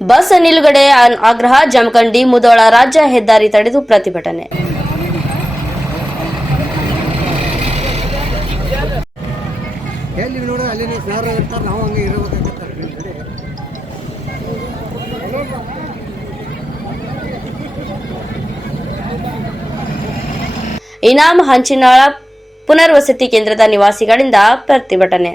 Bus ನಿಲುಗಡೆ ಆಗ್ರಹ. ಜಮಖಂಡಿ ಮುಧೋಳ ರಾಜ್ಯ ಹೆದ್ದಾರಿ ತಡೆದು ಪ್ರತಿಭಟನೆ. ಇನಾಮ್ ಹಂಚಿನಾಳ ಪುನರ್ವಸತಿ ಕೇಂದ್ರದ ನಿವಾಸಿಗಳಿಂದ ಪ್ರತಿಭಟನೆ.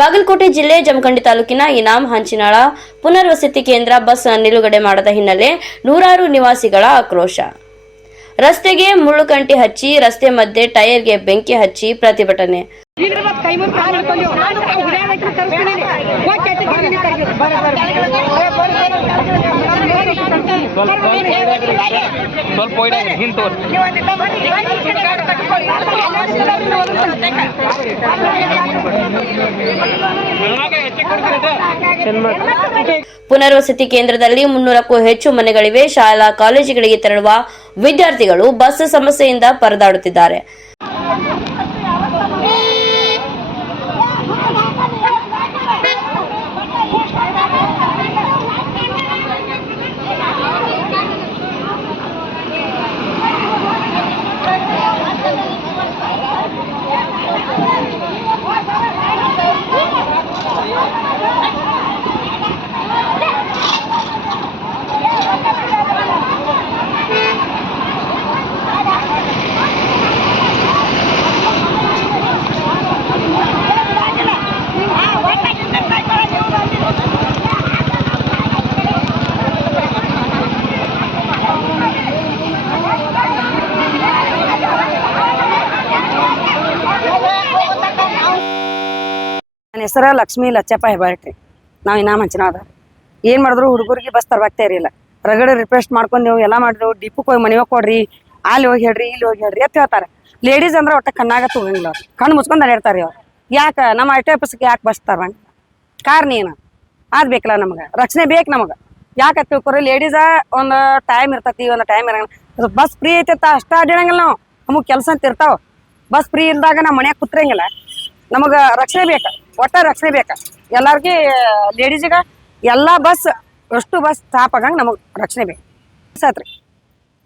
ಬಾಗಲಕೋಟೆ ಜಿಲ್ಲೆ ಜಮಖಂಡಿ ತಾಲೂಕಿನ ಇನಾಮ್ ಹಂಚಿನಾಳ ಪುನರ್ವಸತಿ ಕೇಂದ್ರ ಬಸ್ ನಿಲುಗಡೆ ಮಾಡದ ಹಿನ್ನೆಲೆ ನೂರಾರು ನಿವಾಸಿಗಳ ಆಕ್ರೋಶ. ರಸ್ತೆಗೆ ಮುಳ್ಳುಕಂಟಿ ಹಚ್ಚಿ, ರಸ್ತೆ ಮಧ್ಯೆ ಟೈರ್ಗೆ ಬೆಂಕಿ ಹಚ್ಚಿ ಪ್ರತಿಭಟನೆ. ಪುನರ್ವಸತಿ ಕೇಂದ್ರದಲ್ಲಿ 300ಕ್ಕೂ ಹೆಚ್ಚು ಮನೆಗಳಿವೆ. ಶಾಲಾ ಕಾಲೇಜುಗಳಿಗೆ ತೆರಳುವ ವಿದ್ಯಾರ್ಥಿಗಳು ಬಸ್ ಸಮಸ್ಯೆಯಿಂದ ಪರದಾಡುತ್ತಿದ್ದಾರೆ. ನನ್ನ ಹೆಸರು ಲಕ್ಷ್ಮೀ ಲಚ್ಚಪ್ಪ ಹೆಬ್ಬಾಳ್ರಿ. ನಾವು ಇನಾಮ್ ಹಂಚಿನಾಳ ಏನು ಮಾಡಿದ್ರು ಹುಡುಗರಿಗೆ ಬಸ್ ತರವಾಗ್ತಾ ಇರಲಿಲ್ಲ. ರಗಡೆ ರಿಕ್ವೆಸ್ಟ್ ಮಾಡ್ಕೊಂಡೆವು, ಎಲ್ಲ ಮಾಡಿದೆವು. ಡಿಪೋಗೆ ಹೋಗಿ ಮನೆ ಕೊಡ್ರಿ, ಅಲ್ಲಿ ಹೋಗಿ ಹೇಳ್ರಿ, ಇಲ್ಲಿ ಹೋಗಿ ಹೇಳ್ರಿ ಅಂತ ಹೇಳ್ತಾರೆ. ಲೇಡೀಸ್ ಅಂದ್ರೆ ಒಟ್ಟು ಕಣ್ಣಾಗ ತಗೊಂಗಿಲ್ಲ, ಅವ್ರು ಕಣ್ಣು ಮುಚ್ಕೊಂಡು ಅಡ್ಯಾಡ್ತಾರೆ. ಅವ್ರು ಯಾಕೆ ನಮ್ಮ ಐ ಟಿ ಆಫೀಸ್ಗೆ ಯಾಕೆ ಬಸ್ ತರವಂಗ? ಕಾರಣ ಏನು? ಅದು ಬೇಕಲ್ಲ, ನಮ್ಗೆ ರಕ್ಷಣೆ ಬೇಕು. ನಮಗೆ ಯಾಕೆ ತಿಳ್ಕೊರಿ, ಲೇಡೀಸ ಒಂದು ಟೈಮ್ ಇರ್ತೈತಿ, ಒಂದು ಟೈಮ್ ಇರಂಗಿಲ್ಲ. ಬಸ್ ಫ್ರೀ ಐತೈತ ಅಷ್ಟ ಅಡ್ಯಾಡಂಗಿಲ್ಲ. ನಾವು ನಮಗೆ ಕೆಲಸ ಅಂತ ಇರ್ತಾವೆ. ಬಸ್ ಫ್ರೀ ಇಲ್ದಾಗ ನಮ್ಮ ಮನ್ಯಾಗ ಕೂತ್ರಂಗಿಲ್ಲ. ನಮಗೆ ರಕ್ಷಣೆ ಬೇಕು, ಒಟ್ಟ ರಕ್ಷಣೆ ಬೇಕು ಎಲ್ಲಾರ್ಗಿ. ಲೇಡೀಸಿಗೆ ಎಲ್ಲ ಬಸ್ ಎಷ್ಟು ಬಸ್ ಸ್ಟಾಪ್ ಆಗಂಗೆ ನಮಗೆ ರಕ್ಷಣೆ ಬೇಕು. ಆತ್ರಿ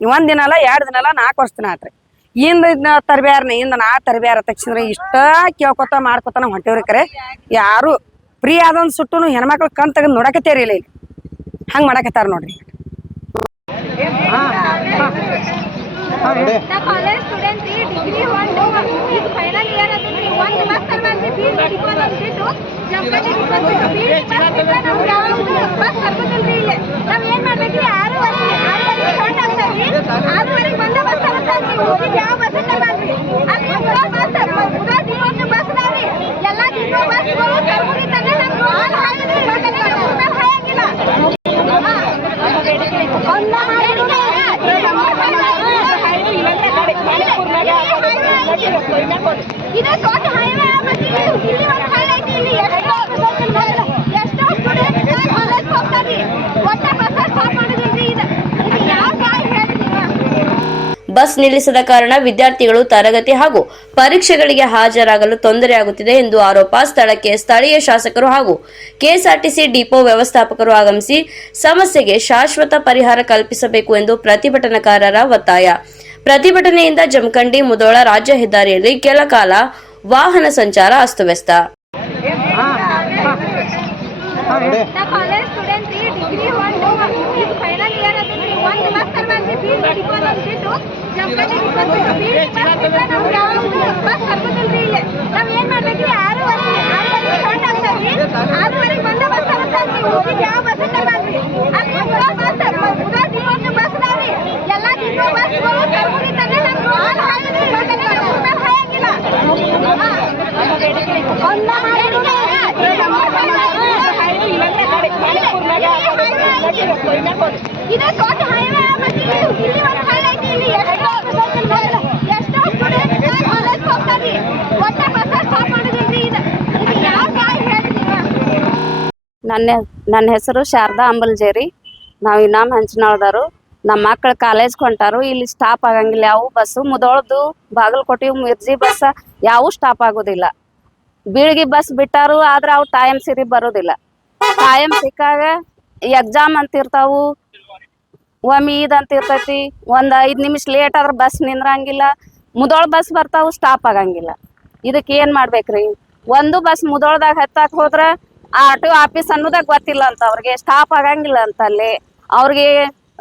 ಒಂದು ದಿನ ಅಲ್ಲ, 2 ದಿನ ಅಲ್ಲ, 4 ವರ್ಷ ದಿನ ಆತ್ರಿ. ಇಂದ ತರಬ್ಯಾರನೆ ಇಂದ ನಾ ತರಬ್ಯಾರ ತಕ್ಷಣ ಇಷ್ಟ ಕೇಳ್ಕೊತ ಮಾಡ್ಕೊತ ನಾವು ಹೊಂಟೇವ್ರಿ. ಕರೆ ಯಾರು ಫ್ರೀ ಆದಂದು ಸುಟ್ಟು ಹೆಣ್ಮಕ್ಳು ಕಣ್ ತೆಗೆದು ನೋಡಕತ್ತೇರಿಲ್ಲ. ಇಲ್ಲಿ ಹಂಗೆ ಮಾಡಕತ್ತಾರ ನೋಡ್ರಿ. ಕಾಲೇಜ್ ಸ್ಟೂಡೆಂಟ್ ಡಿಗ್ರಿ ಇದು ಫೈನಲ್ ಇಯರ್ ಅದೀನಿ. ಒಂದು ಬಸ್ ತರಬಾರ್ದು, ಬಿಟ್ಟು ಜಮಖಂಡಿ ನಾವು ಯಾವ್ದು ಬಸ್ ತರ್ಬೋದಿಲ್ರಿ. ಇಲ್ಲಿ ನಾವ್ ಏನ್ ಮಾಡ್ಬೇಕ್ರಿ? 6:30 ಸ್ಟಾರ್ಟ್ ಆಗ್ತಾವ್ರಿ. 6:30 ಬಂದ ಬಸ್ ತರ್ತಾರ್ರಿ. ಹೋಗಿದ್ ಯಾವ ಬಸ್ ತರಬಾರ್ದ್ರಿ. ಅಲ್ಲಿ ಬಸ್ ಅದಾವ್ರಿ. ಎಲ್ಲಾ ಡಿಪೋ ಬಸ್ಗಳು ತರ್ಬುರಿ ತಂದ್ರೆ ನಮ್ಗೆ ಹಾಯಂಗಿಲ್ಲ. ಇದು ದೊಡ್ಡ ಹೈವೇ ಮತ್ತೆ ಇಲ್ಲಿ ಒಂದು ಹೈವೇ ಐತಿ. ಇಲ್ಲಿ ಎಷ್ಟೋ ಸ್ಟೂಡೆಂಟ್ಸ್ ಕಾಲೇಜ್ ಹೋಗ್ತಾರ್ರಿ. ಒಟ್ಟ ಬಸ್ ಸ್ಟಾಪ್ ಮಾಡೋದಿಲ್ರಿ. ಇದು ಯಾವ ಬಸ್ ನಿಲ್ಲಿಸದ ಕಾರಣ ವಿದ್ಯಾರ್ಥಿಗಳು ತರಗತಿ ಹಾಗೂ ಪರೀಕ್ಷೆಗಳಿಗೆ ಹಾಜರಾಗಲು ತೊಂದರೆಯಾಗುತ್ತಿದೆ ಎಂದು ಆರೋಪ. ಸ್ಥಳಕ್ಕೆ ಸ್ಥಳೀಯ ಶಾಸಕರು ಹಾಗೂ ಕೆಎಸ್ಆರ್ಟಿಸಿ ಡಿಪೋ ವ್ಯವಸ್ಥಾಪಕರು ಆಗಮಿಸಿ ಸಮಸ್ಯೆಗೆ ಶಾಶ್ವತ ಪರಿಹಾರ ಕಲ್ಪಿಸಬೇಕು ಎಂದು ಪ್ರತಿಭಟನಾಕಾರರ ಒತ್ತಾಯ. ಪ್ರತಿಭಟನೆಯಿಂದ ಜಮಖಂಡಿ ಮುಧೋಳ ರಾಜ್ಯ ಹೆದ್ದಾರಿಯಲ್ಲಿ ಕೆಲ ಕಾಲ ವಾಹನ ಸಂಚಾರ ಅಸ್ತವ್ಯಸ್ತ. ಕಾಲೇಜ್ ಸ್ಟೂಡೆಂಟ್ ಡಿಗ್ರಿ ಇದು ಫೈನಲ್ ಇಯರ್ ಅದೀನಿ. ಒಂದು ಬಿಟ್ಟು ಜಮಖಂಡಿಗೆ ಬಂದು ಬೀಳಿಗೆ ಬಸ್ ಬಿಟ್ರೆ ನಮ್ಗೆ ಯಾವ್ದು ಬಸ್ ಹರ್ಕೋದಿಲ್ರಿ ಇಲ್ಲಿ. ನಾವ್ ಏನ್ ಮಾಡ್ಬೇಕ್ರಿ? 6:30 ಸ್ಟಾರ್ಟ್ ಆಗ್ತಾವ್ರಿ. 6:30 ಬಂದ ಬಸ್ ತಗೊಂಡ್ರಿ. ಹೋಗಿದ್ ಯಾವ ಬಸ್ ಅಂತ ಬರ್ರಿ. ಅಲ್ಲಿ ಬುಧವಾರ ದಿವಸ ಬಸ್ ಅದಾವ್ರಿ. ಎಲ್ಲಾ ದಿನ ಬಸ್ಗಳು ಕರ್ಕೊಂಡಿ ತಂದ್ರೆ ನಮ್ಗೆ ರೋಡ್ ಹಾಕಿದ್ರಿ. ಮತ್ತೆ ನಮ್ಗೆ ಮೇಲೆ ಹಾಯಂಗಿಲ್ಲ. ಇದೇ ದೊಡ್ಡ ಹೈವೇ ಮತ್ತೆ ಇಲ್ಲಿ ಒಂದು ಹಳ್ಳಿ ಐತಿ. ಇಲ್ಲಿ ಎಷ್ಟೋ ಸ್ಟೂಡೆಂಟ್ ಕಾಲೇಜ್ ಹೋಗ್ತಾರ್ರಿ. ಒಟ್ಟ ಬಸ್ ಸ್ಟಾಪ್ ಮಾಡೋದಿಲ್ರಿ. ಇದು ಯಾವ ಗಾಳಿ ಹೇಳ್ರಿ ನೀವು? ನನ್ನ ಹೆಸರು ಶಾರದಾ ಅಂಬಲ್ಜೇರಿ. ನಾವು ಇನಾಮ್ ಹಂಚನಾಳದವರು. ನಮ್ಮ ಮಕ್ಕಳು ಕಾಲೇಜ್ಗೆ ಹೊಂಟಾರು. ಇಲ್ಲಿ ಸ್ಟಾಪ್ ಆಗಂಗಿಲ್ಲ ಯಾವ ಬಸ್ಸು. ಮುದೋಳದು ಬಾಗಲಕೋಟೆ ಮಿರ್ಜಿ ಬಸ್ ಯಾವ ಸ್ಟಾಪ್ ಆಗೋದಿಲ್ಲ. ಬೀಳ್ಗಿ ಬಸ್ ಬಿಟ್ಟಾರು, ಆದ್ರೆ ಅವು ಟೈಮ್ ಸಿರಿ ಬರೋದಿಲ್ಲ. ಟೈಮ್ ಸಿಕ್ಕಾಗ ಎಕ್ಸಾಮ್ ಅಂತ ಇರ್ತಾವು, ಒಮ್ಮೆ ಅಂತ ಇರ್ತೈತಿ. ಒಂದು 5 ನಿಮಿಷ ಲೇಟ್ ಆದ್ರೆ ಬಸ್ ನಿಂದ್ರಂಗಿಲ್ಲ. ಮುದೋಳ ಬಸ್ ಬರ್ತಾವು, ಸ್ಟಾಪ್ ಆಗಂಗಿಲ್ಲ. ಇದಕ್ಕೆ ಏನು ಮಾಡ್ಬೇಕ್ರಿ? ಒಂದು ಬಸ್ ಮುದೋಳದಾಗ ಹತ್ತಾಕ್ ಹೋದ್ರೆ ಆರ್ ಟಿ ಒ ಆಫೀಸ್ ಅನ್ನೋದಾಗ ಗೊತ್ತಿಲ್ಲ ಅಂತ ಅವ್ರಿಗೆ, ಸ್ಟಾಪ್ ಆಗಂಗಿಲ್ಲ ಅಂತ ಅಲ್ಲಿ ಅವ್ರಿಗೆ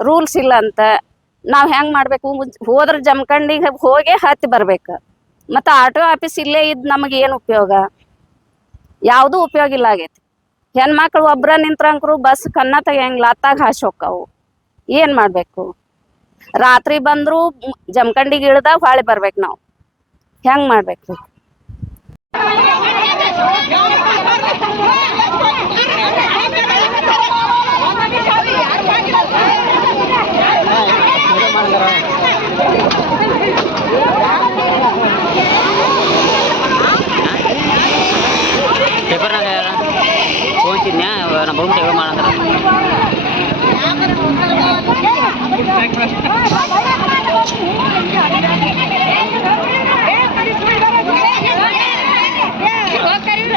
ರೂಲ್ಸ್ ಇಲ್ಲ ಅಂತ. ನಾವು ಹೆಂಗೆ ಮಾಡಬೇಕು? ಹೋದ್ರೆ ಜಮಖಂಡಿಗೆ ಹೋಗಿ ಹತ್ತಿ ಬರ್ಬೇಕು. ಮತ್ತು ಆರ್ ಟಿ ಒ ಆಫೀಸ್ ಇಲ್ಲೇ ಇದ್ದು ನಮಗೆ ಏನು ಉಪಯೋಗ? ಯಾವುದೂ ಉಪಯೋಗ ಇಲ್ಲ ಆಗೈತಿ. ಹೆಣ್ಮಕ್ಳು ಒಬ್ಬರ ನಿಂತ್ರಂಕರು ಬಸ್ ಕನ್ನ ತೆಗಿಯಂಗಿಲ್ಲ, ಅತ್ತಾಗ ಹಾಸಿ ಹೋಕ್ಕವು. ಏನು ಮಾಡಬೇಕು? ರಾತ್ರಿ ಬಂದರೂ ಜಮಖಂಡಿಗೆ ಇಳ್ದ ಹೊಳ್ಳಿ ಬರ್ಬೇಕು. ನಾವು ಹೆಂಗೆ ಮಾಡ್ಬೇಕು? ಪೇಪರ್ನಾಗ ಹೋಗ್ತಿದ್ನ್ಯಾ ನಮ್ಮ ಬರುಮ್ ಟೇಬಲ್ ಮಾಡಂದ್ರ ಹೋಗ್ತಾರಿವ್ರ